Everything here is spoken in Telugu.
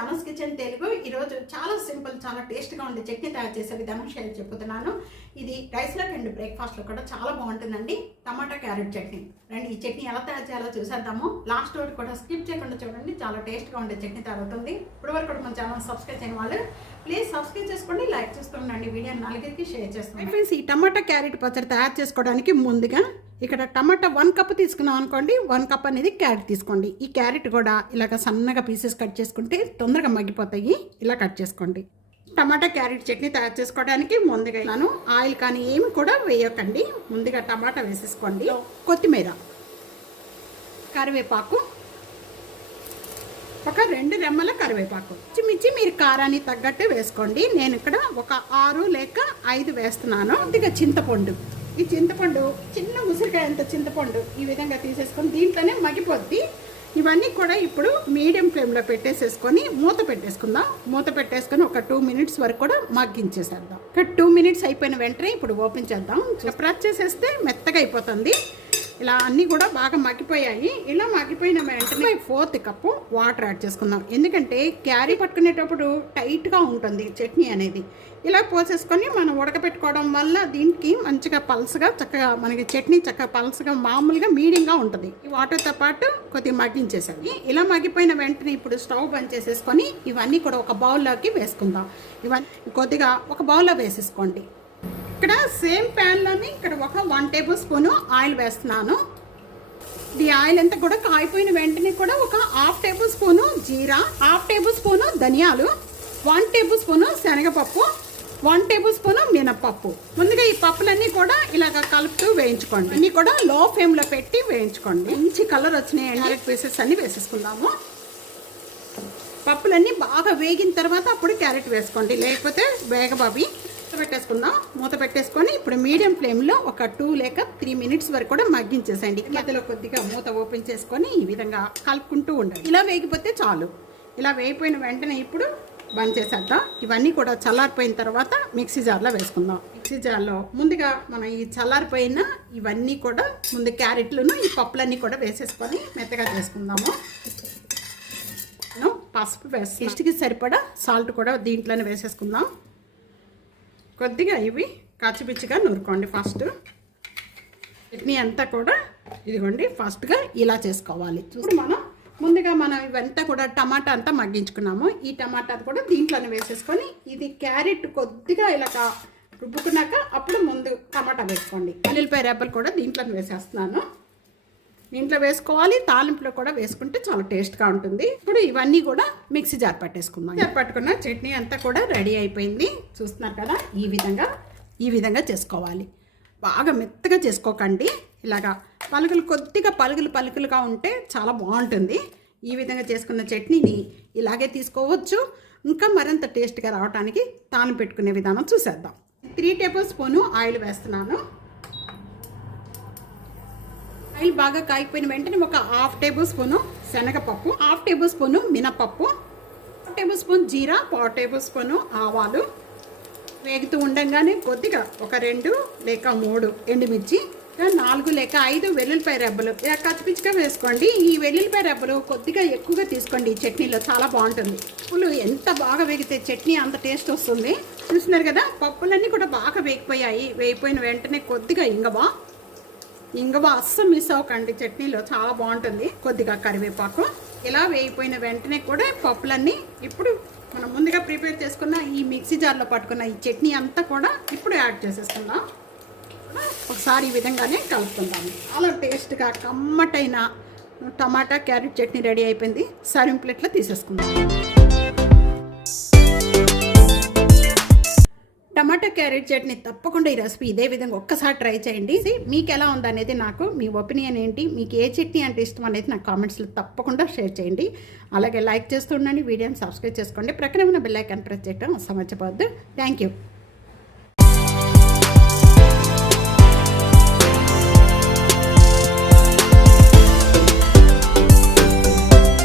జానస్ కిచెన్ తెలుగు. ఈరోజు చాలా సింపుల్ చాలా టేస్ట్గా ఉండే చట్నీ తయారు చేసే విధానం షేర్ చెప్తున్నాను ఇది రైస్లో రెండు బ్రేక్ఫాస్ట్లో కూడా చాలా బాగుంటుందండి. Tomato carrot chutney. రండి ఈ చట్నీ ఎలా తయారు చేయాలో చూసేద్దాము. లాస్ట్ వరకు కూడా స్కిప్ చేయకుండా చూడండి. చాలా టేస్ట్గా ఉండే చట్నీ తయారవుతుంది. ఇప్పుడు వరకు కూడా మన ఛానల్ సబ్స్క్రైబ్ చేయని వాళ్ళు ప్లీజ్ సబ్స్క్రైబ్ చేసుకోండి లైక్ చేస్తూ ఉండండి. వీడియో నలుగురికి షేర్ చేస్తాం ఫ్రెండ్స్ ఈ టమాటా క్యారెట్ పచ్చడి తయారు చేసుకోవడానికి ముందుగా ఇక్కడ టమాటా వన్ కప్ తీసుకున్నాం అనుకోండి వన్ కప్ అనేది క్యారెట్ తీసుకోండి. ఈ క్యారెట్ కూడా ఇలాగ సన్నగా పీసెస్ కట్ చేసుకుంటే తొందరగా మగ్గిపోతాయి. ఇలా కట్ చేసుకోండి. టమాటా క్యారెట్ చట్నీ తయారు చేసుకోవడానికి ముందుగా ఇలాను ఆయిల్ కానీ ఏమి కూడా వేయకండి. ముందుగా టమాటా వేసేసుకోండి. కొత్తిమీర కరివేపాకు ఒక రెండు రెమ్మల కరివేపాకు. మిర్చి మీరు కారాన్ని తగ్గట్టు వేసుకోండి. నేను ఇక్కడ ఒక ఆరు లేక ఐదు వేస్తున్నాను. కొద్దిగా చింతపండు. ఈ చింతపండు చిన్న ఉసిరికాయ అంత చింతపండు ఈ విధంగా తీసేసుకొని దీంట్లోనే మగ్గిపోద్ది. ఇవన్నీ కూడా ఇప్పుడు మీడియం ఫ్లేమ్లో పెట్టేసేసుకొని మూత పెట్టేసుకుందాం. మూత పెట్టేసుకొని ఒక టూ మినిట్స్ వరకు కూడా మగ్గించేసేద్దాం. ఒక టూ మినిట్స్ అయిపోయిన వెంటనే ఇప్పుడు ఓపెన్ చేద్దాం. ప్రెస్ చేసేస్తే మెత్తగా అయిపోతుంది. ఇలా అన్నీ కూడా బాగా మగ్గిపోయాయి. ఇలా మగ్గిపోయిన వెంటనే ఫోర్త్ కప్పు వాటర్ యాడ్ చేసుకుందాం. ఎందుకంటే క్యారీ పట్టుకునేటప్పుడు టైట్గా ఉంటుంది చట్నీ అనేది. ఇలా పోసేసుకొని మనం ఉడకపెట్టుకోవడం వల్ల దీనికి మంచిగా పల్స్గా చక్కగా మనకి చట్నీ చక్కగా పల్స్గా మామూలుగా మీడియంగా ఉంటుంది. ఈ వాటర్తో పాటు కొద్దిగా మగ్గించేసాయి ఇలా మగ్గిపోయిన వెంటనే ఇప్పుడు స్టవ్ బంద్ చేసేసుకొని ఇవన్నీ కూడా ఒక బౌల్లోకి వేసుకుందాం. ఇవన్నీ కొద్దిగా ఒక బౌల్లో వేసేసుకోండి. ఇక్కడ సేమ్ ప్యాన్లోని ఇక్కడ ఒక వన్ టేబుల్ స్పూన్ ఆయిల్ వేస్తున్నాను. ఈ ఆయిల్ అంతా కూడా కాయిపోయిన వెంటనే కూడా ఒక హాఫ్ టేబుల్ స్పూను జీరా హాఫ్ టేబుల్ స్పూను ధనియాలు వన్ టేబుల్ స్పూను శనగపప్పు వన్ టేబుల్ స్పూన్ మినపప్పు ముందుగా ఈ పప్పులన్నీ కూడా ఇలాగ కలుపుతూ వేయించుకోండి. అన్ని కూడా లో ఫ్లేమ్లో పెట్టి వేయించుకోండి. మంచి కలర్ వచ్చినాయి క్యారెట్ పీసెస్ అన్నీ వేసేసుకుందాము. పప్పులన్నీ బాగా వేగిన తర్వాత అప్పుడు క్యారెట్ వేసుకోండి. లేకపోతే వేగబాబి. పెట్టేసుకుందాం. మూత పెట్టేసుకొని ఇప్పుడు మీడియం ఫ్లేమ్లో ఒక టూ లేక త్రీ మినిట్స్ వరకు కూడా మగ్గించేసండి మధ్యలో కొద్దిగా మూత ఓపెన్ చేసుకొని ఈ విధంగా కలుపుకుంటూ ఉండండి. ఇలా వేగిపోతే చాలు. ఇలా వేగిపోయిన వెంటనే ఇప్పుడు బంద్ చేసేద్దాం. ఇవన్నీ కూడా చల్లారిపోయిన తర్వాత మిక్సీ జార్లో వేసుకుందాం. మిక్సీ జార్లో ముందుగా మనం ఈ చల్లారిపోయిన ఇవన్నీ కూడా ముందు క్యారెట్లను ఈ పప్పులన్నీ కూడా వేసేసుకొని మెత్తగా చేసుకుందాము. పసుపు వేస్తాం ఇష్టకి సరిపడా సాల్ట్ కూడా దీంట్లోనే వేసేసుకుందాం. కొద్దిగా ఇవి కాచిపిచ్చిగా నూరుకోండి ఫస్ట్. చట్నీ అంతా కూడా ఇదిగోండి ఫస్ట్గా ఇలా చేసుకోవాలి. ఇప్పుడు మనం ముందుగా మనం ఇవంతా కూడా టమాటా అంతా మగ్గించుకున్నాము. ఈ టమాటా కూడా దీంట్లోనే వేసేసుకొని ఇది క్యారెట్ కొద్దిగా ఇలా రుబ్బుకున్నాక అప్పుడు ముందు టమాటా వేసుకోండి. వెల్లుల్లిపాయ రెబ్బలు కూడా దీంట్లోనే వేసేస్తున్నాను. దీంట్లో వేసుకోవాలి తాలింపులో కూడా వేసుకుంటే చాలా టేస్ట్గా ఉంటుంది. ఇప్పుడు ఇవన్నీ కూడా మిక్సీ జార్ పట్టేసుకుందాం. జార్ పట్టుకున్న చట్నీ అంతా కూడా రెడీ అయిపోయింది. చూస్తున్నారు కదా ఈ విధంగా ఈ విధంగా చేసుకోవాలి. బాగా మెత్తగా చేసుకోకండి. ఇలాగా పలుకులు కొద్దిగా పలుకులు పలుకులుగా ఉంటే చాలా బాగుంటుంది. ఈ విధంగా చేసుకున్న చట్నీని ఇలాగే తీసుకోవచ్చు. ఇంకా మరింత టేస్ట్గా రావడానికి తాను పెట్టుకునే విధానం చూసేద్దాం. త్రీ టేబుల్ స్పూను ఆయిల్ వేస్తున్నాను. ఆయిల్ బాగా కాగిపోయిన వెంటనే ఒక హాఫ్ టేబుల్ స్పూను శనగపప్పు హాఫ్ టేబుల్ స్పూను మినపప్పు హాఫ్ టేబుల్ స్పూన్ జీరా పావు టేబుల్ స్పూను ఆవాలు. వేగుతూ ఉండగానే కొద్దిగా ఒక రెండు లేక మూడు ఎండుమిర్చి నాలుగు లేక ఐదు వెల్లుల్లిపాయ రెబ్బలు. ఇలా కచ్చిపిచ్చిగా వేసుకోండి. ఈ వెల్లుల్లిపాయ రెబ్బలు కొద్దిగా ఎక్కువగా తీసుకోండి. ఈ చట్నీలో చాలా బాగుంటుంది. పప్పులు ఎంత బాగా వేగితే చట్నీ అంత టేస్ట్ వస్తుంది. చూస్తున్నారు కదా? పప్పులన్నీ కూడా బాగా వేగిపోయాయి. వేగిపోయిన వెంటనే కొద్దిగా ఇంగవా. ఇంగవ అస్సలు మిస్ అవ్వకండి. చట్నీలో చాలా బాగుంటుంది. కొద్దిగా కరివేపాకు. ఇలా వేయిపోయిన వెంటనే కూడా పప్పులన్నీ ఇప్పుడు మనం ముందుగా ప్రిపేర్ చేసుకున్న ఈ మిక్సీ జార్లో పట్టుకున్న ఈ చట్నీ అంతా కూడా ఇప్పుడు యాడ్ చేసేసుకుందాం. ఒకసారి ఈ విధంగానే కలుపుకుందాము చాలా టేస్ట్గా కమ్మటైన టమాటా క్యారెట్ చట్నీ రెడీ అయిపోయింది. సర్వింగ్ ప్లేట్లో తీసేసుకుందాం. టమాటో క్యారెట్ చట్నీ తప్పకుండా ఈ రెసిపీ ఇదే విధంగా ఒక్కసారి ట్రై చేయండి. మీకు ఎలా ఉందనేది నాకు మీ ఒపీనియన్ ఏంటి మీకు ఏ చట్నీ అంటే ఇష్టం అనేది నాకు కామెంట్స్లో తప్పకుండా షేర్ చేయండి. అలాగే లైక్ చేస్తుండండి వీడియోని సబ్స్క్రైబ్ చేసుకోండి. ప్రక్కన ఉన్న బెల్ ఐకాన్ ప్రెస్ చేయడం అసమర్చిపోవద్దు థ్యాంక్ యూ